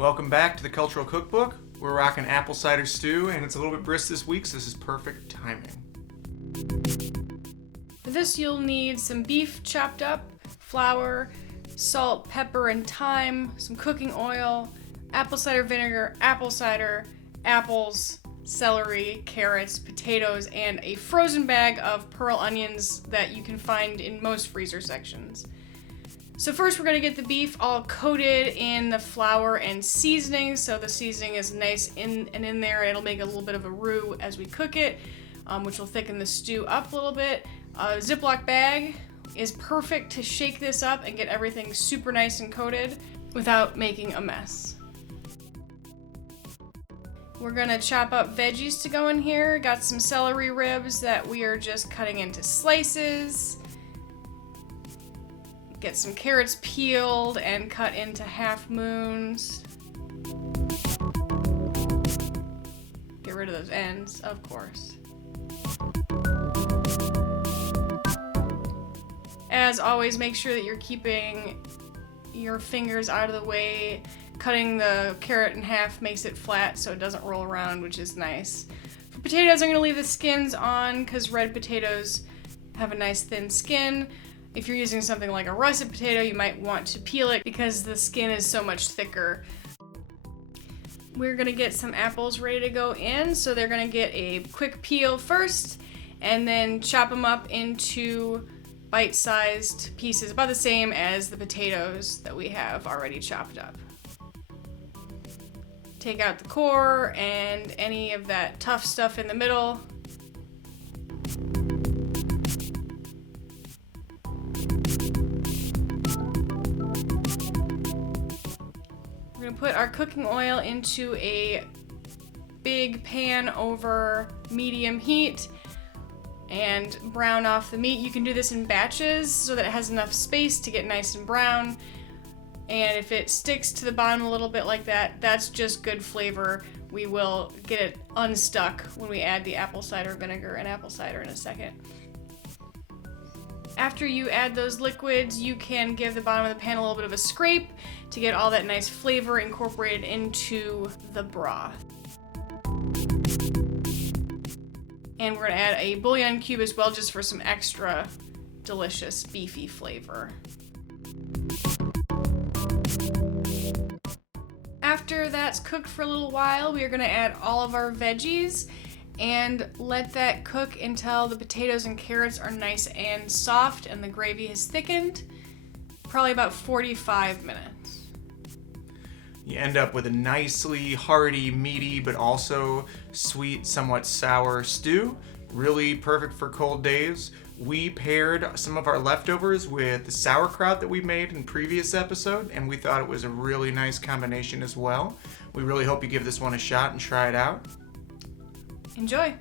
Welcome back to the Cultural Cookbook. We're rocking apple cider stew, and it's a little bit brisk this week, so this is perfect timing. For this, you'll need some beef chopped up, flour, salt, pepper, and thyme, some cooking oil, apple cider vinegar, apple cider, apples, celery, carrots, potatoes, and a frozen bag of pearl onions that you can find in most freezer sections. So first we're going to get the beef all coated in the flour and seasoning, so the seasoning is nice in there. It'll make a little bit of a roux as we cook it, which will thicken the stew up a little bit. A Ziploc bag is perfect to shake this up and get everything super nice and coated without making a mess. We're gonna chop up veggies to go in here. Got some celery ribs that we are just cutting into slices. Get some carrots peeled and cut into half moons. Get rid of those ends, of course. As always, make sure that you're keeping your fingers out of the way. Cutting the carrot in half makes it flat so it doesn't roll around, which is nice. For potatoes, I'm going to leave the skins on because red potatoes have a nice thin skin. If you're using something like a russet potato, you might want to peel it because the skin is so much thicker. We're going to get some apples ready to go in, so they're going to get a quick peel first and then chop them up into bite-sized pieces, about the same as the potatoes that we have already chopped up. Take out the core and any of that tough stuff in the middle. We're going to put our cooking oil into a big pan over medium heat and brown off the meat. You can do this in batches so that it has enough space to get nice and brown. And if it sticks to the bottom a little bit like that, that's just good flavor. We will get it unstuck when we add the apple cider vinegar and apple cider in a second. After you add those liquids, you can give the bottom of the pan a little bit of a scrape to get all that nice flavor incorporated into the broth. And we're gonna add a bouillon cube as well, just for some extra delicious beefy flavor. After that's cooked for a little while, we are gonna add all of our veggies and let that cook until the potatoes and carrots are nice and soft and the gravy has thickened. Probably about 45 minutes. You end up with a nicely hearty, meaty, but also sweet, somewhat sour stew. Really perfect for cold days. We paired some of our leftovers with the sauerkraut that we made in previous episode, and we thought it was a really nice combination as well. We really hope you give this one a shot and try it out. Enjoy!